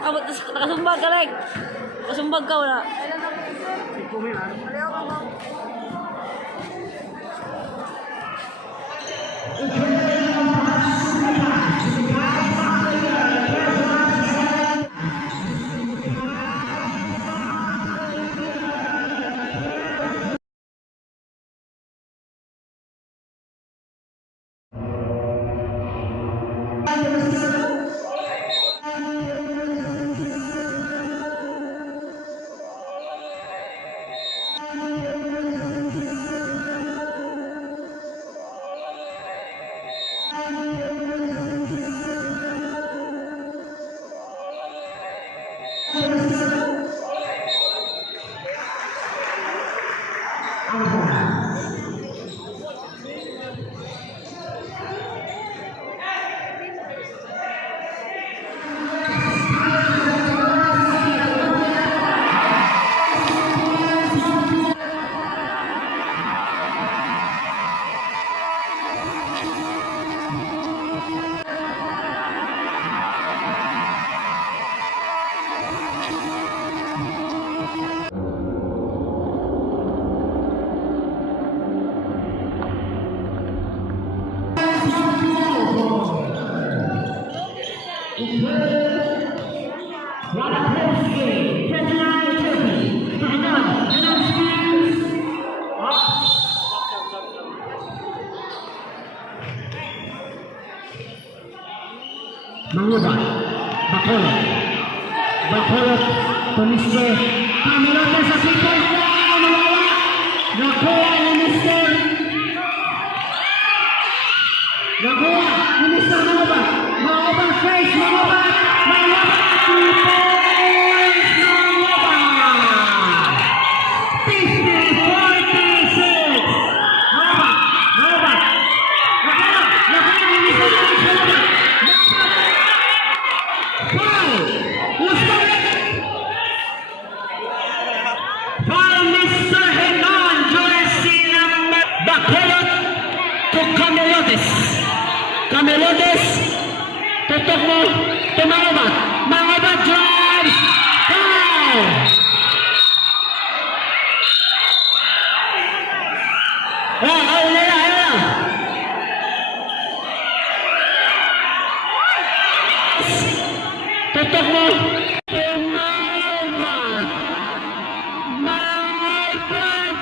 Abot, nakasumbag ka lang. Nakasumbag ka wala. Mangubah, Bakolot, Bakolot, tulis ke Kamilot sa sipol na mawala, nakuha ni Mr. Mangubah, Mangubah face, Mangubah, Camelotes, tutok mo, tumaobat, Mangubah drives, foul! Ayun na. Tutok mo, tumaobat, Mangubah drives,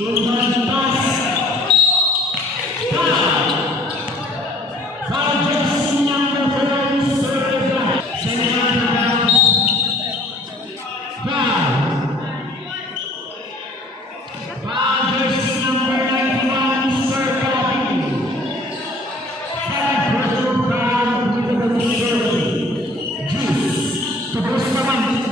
umpan pas, foul jersey number 4 Serta, Serta, foul jersey number 91 Serta, second personal foul with the Bustamante,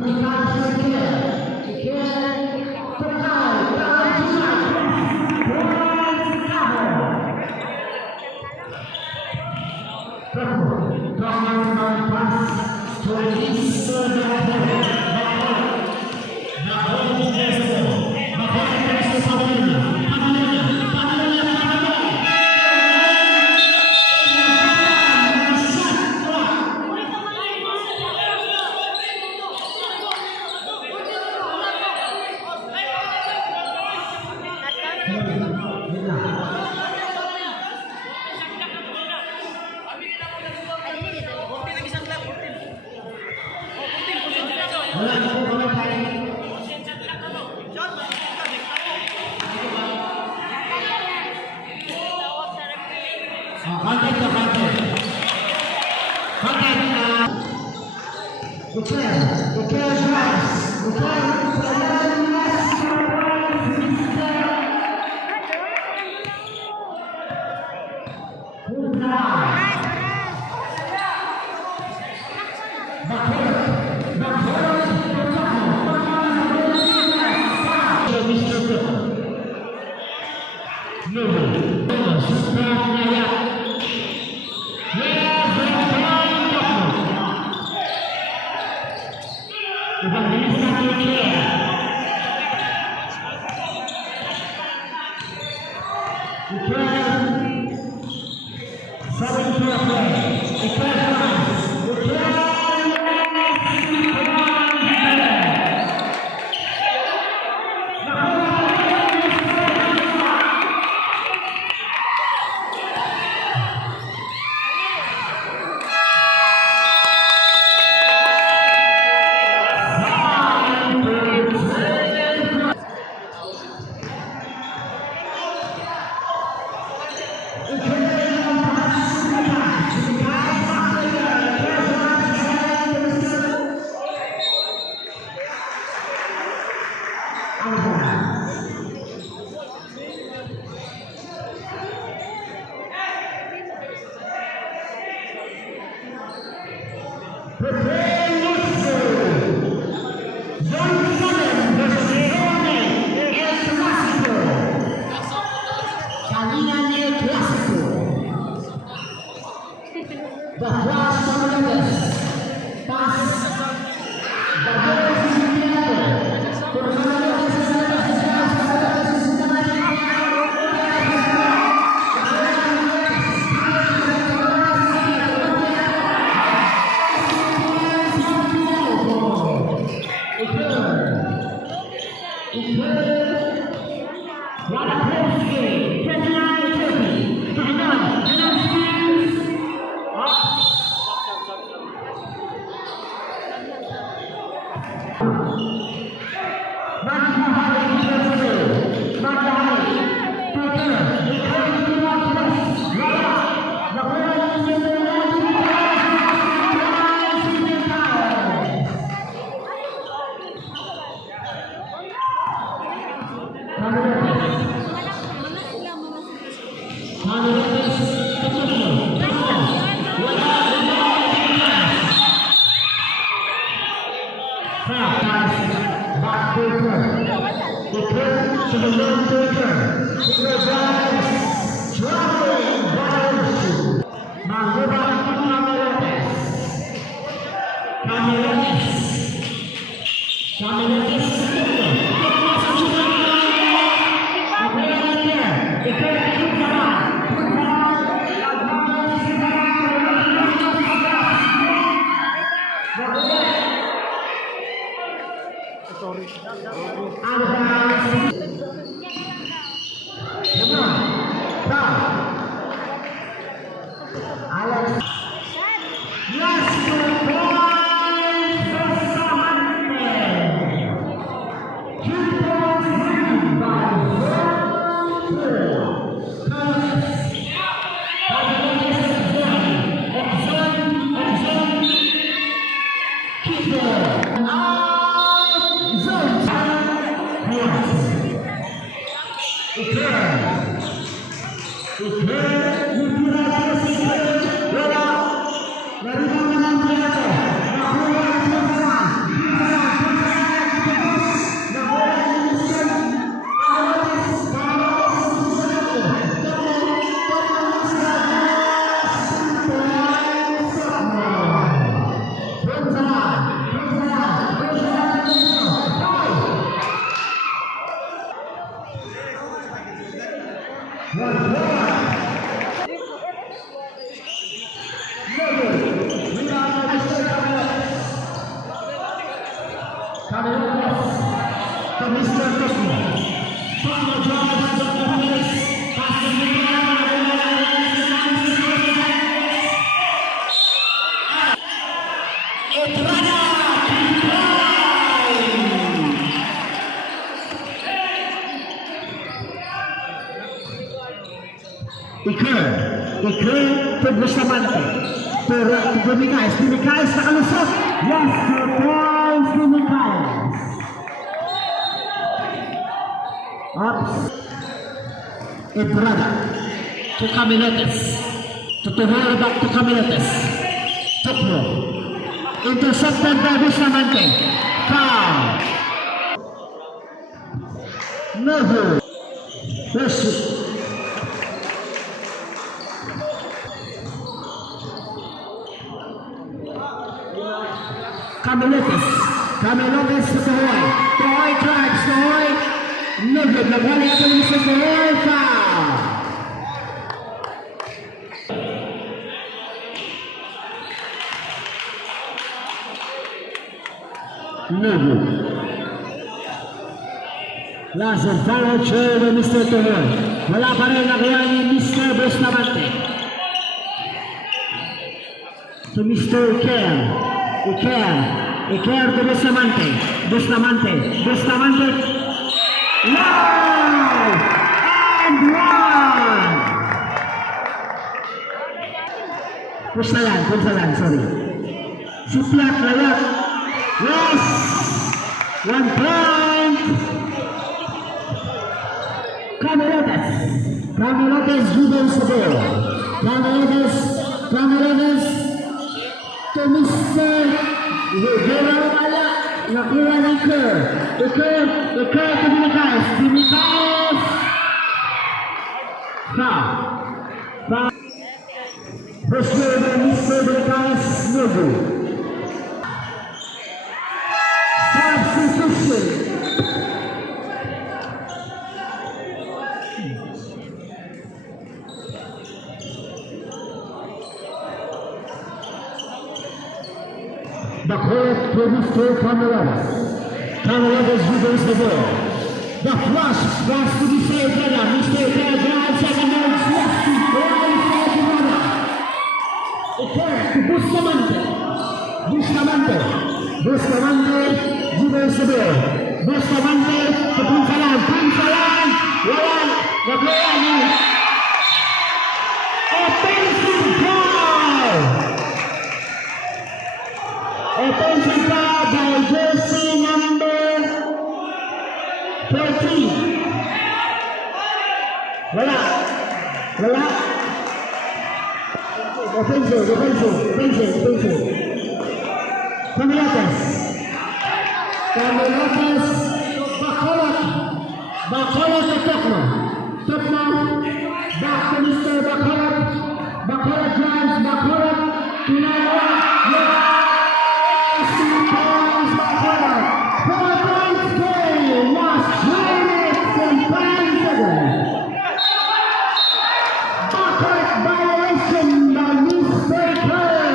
Sorry. Estrada. Iker to Bustamante. Pero Dumikaes nakalusot. Yes, surprise Dumikaes. Ups. Estrada to Camilotes. To Tuhor back to Camilotes. Tukro. Intercepted by Bustamante. Foul. No good. First. Camilotes to Tahoy. Tahoy drives, Tahoy. No good. Nagwala ito ni sa Tahoy. Foul. No good. Last and final chair by Mr. Tahoy. Wala pa rin nakuha ni Mr. Bustamante. To Mr. Iker to Bustamante. Wow! And one! Pusalan, sorry. Supiat layat. Yes! 1 point! Camilotes juga sebel. Camilotes to Mr. Gerald nakuha ni Iker to Dumikaes. Foul. First year by Mr. Dumikaes, no good. Substitution. The correct to Mr. Camilotes. Camilotes reverses the ball. The flush was to be saved by Mr. drives second yards left to to Bustamante reverses the ball. Bustamante to Punsalan. Wala. Nakuha ni offensive foul. Offensive foul by jersey number 13. Wala. Offensive. Camilotes Bacolod to Tukro. Back to Mr. Bacolod. Bacolod drives. Pinawa. Yes! 2 points Bacolod. 4 points game. Last 3 minutes and 5 seconds. Bacolod violation by Mr. Curry.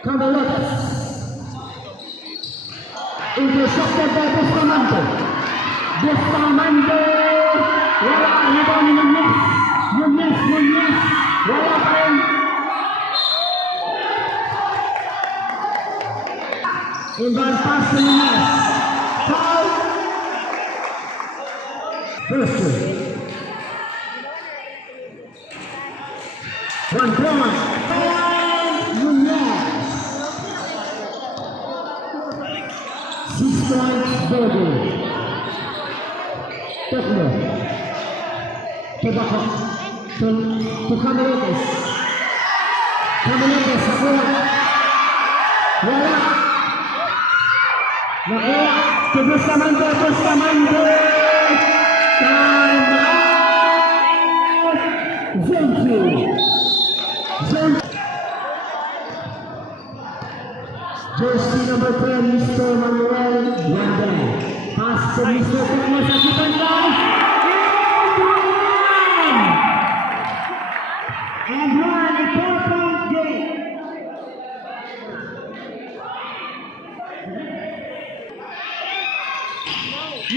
Camilotes. Intercepted by Bustamante. Wala. Rebound ni Nunez. Wala pa rin. Inbound pass to Nunez. Foul. First. 1 point. Nunez. 6 points, Bobo. Tukro. To Camilotes. Nakuha. Wala. Nakuha. To Bustamante. Time out. Zenki. Jersey number 10, Mr. Manuel Duarte. Pass to Mr. Tukro sa Kitangay. And one, a 4-point game.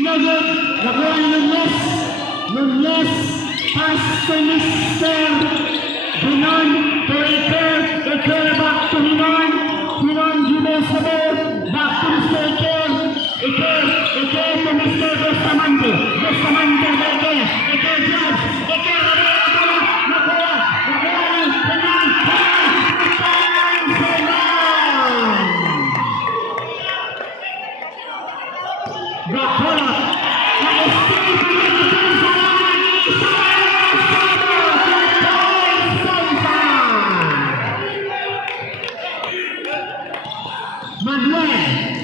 No good. Nakuha ni Nunez. Pass to Mr. Hinon to Iker. Iker back to Hinon. Hinon gives the ball back to Mr. Iker. Iker to Mr. Bustamante. Bustamante to Iker. Iker drives. Iker nakuha. Hinon. Bakola.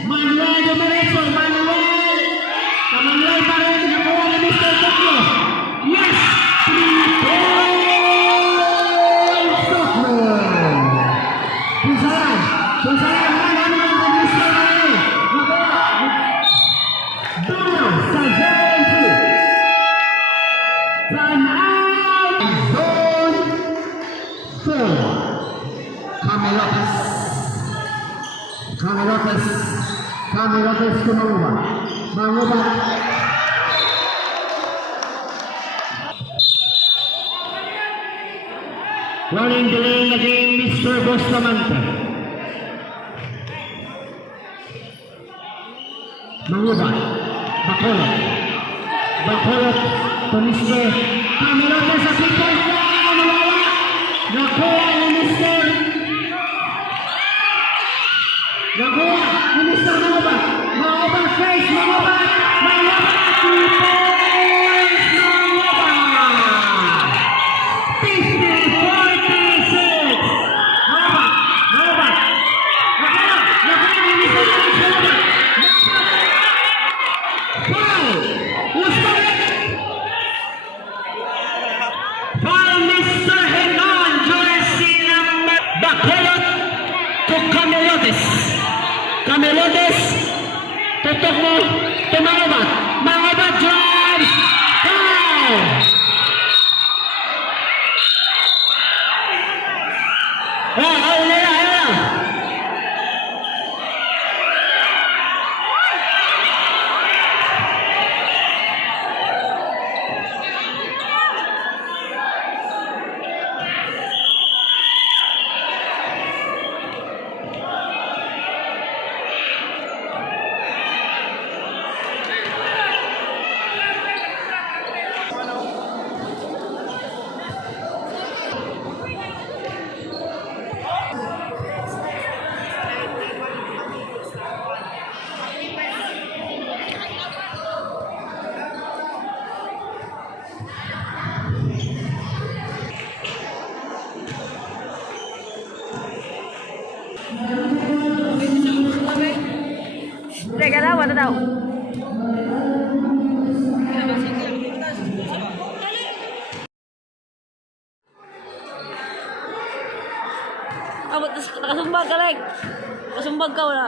Manuel Domereso, Manuel pa rin, nakuha ni Mr. Tokyo. Yes! 3 points! Tokyo! Punsalan, naman ni Mr. Manuel. Nakuha. Duno sa zone 2. Time out! Zone 4. Kami Lopez ke mengubah. Running the lane again, Mr. Bustamante. Mengubah. Bacolod to Mr. Kami Lopez sa people. Nakuha ni Mr. Nakuha ni Mr. Mangubah face, Mangubah 2 points, Mangubah 50-46. Mangubah nakuha ni Mr. Mangubah. Foul, foul Mr. Henan, jersey number Bacolod to Camelotes. Tutok mo to Mangubah drives. Foul. Ayun na. Teka daw, ano daw? Abot, nakasumbag ka, like. Nakasumbag ka, wala.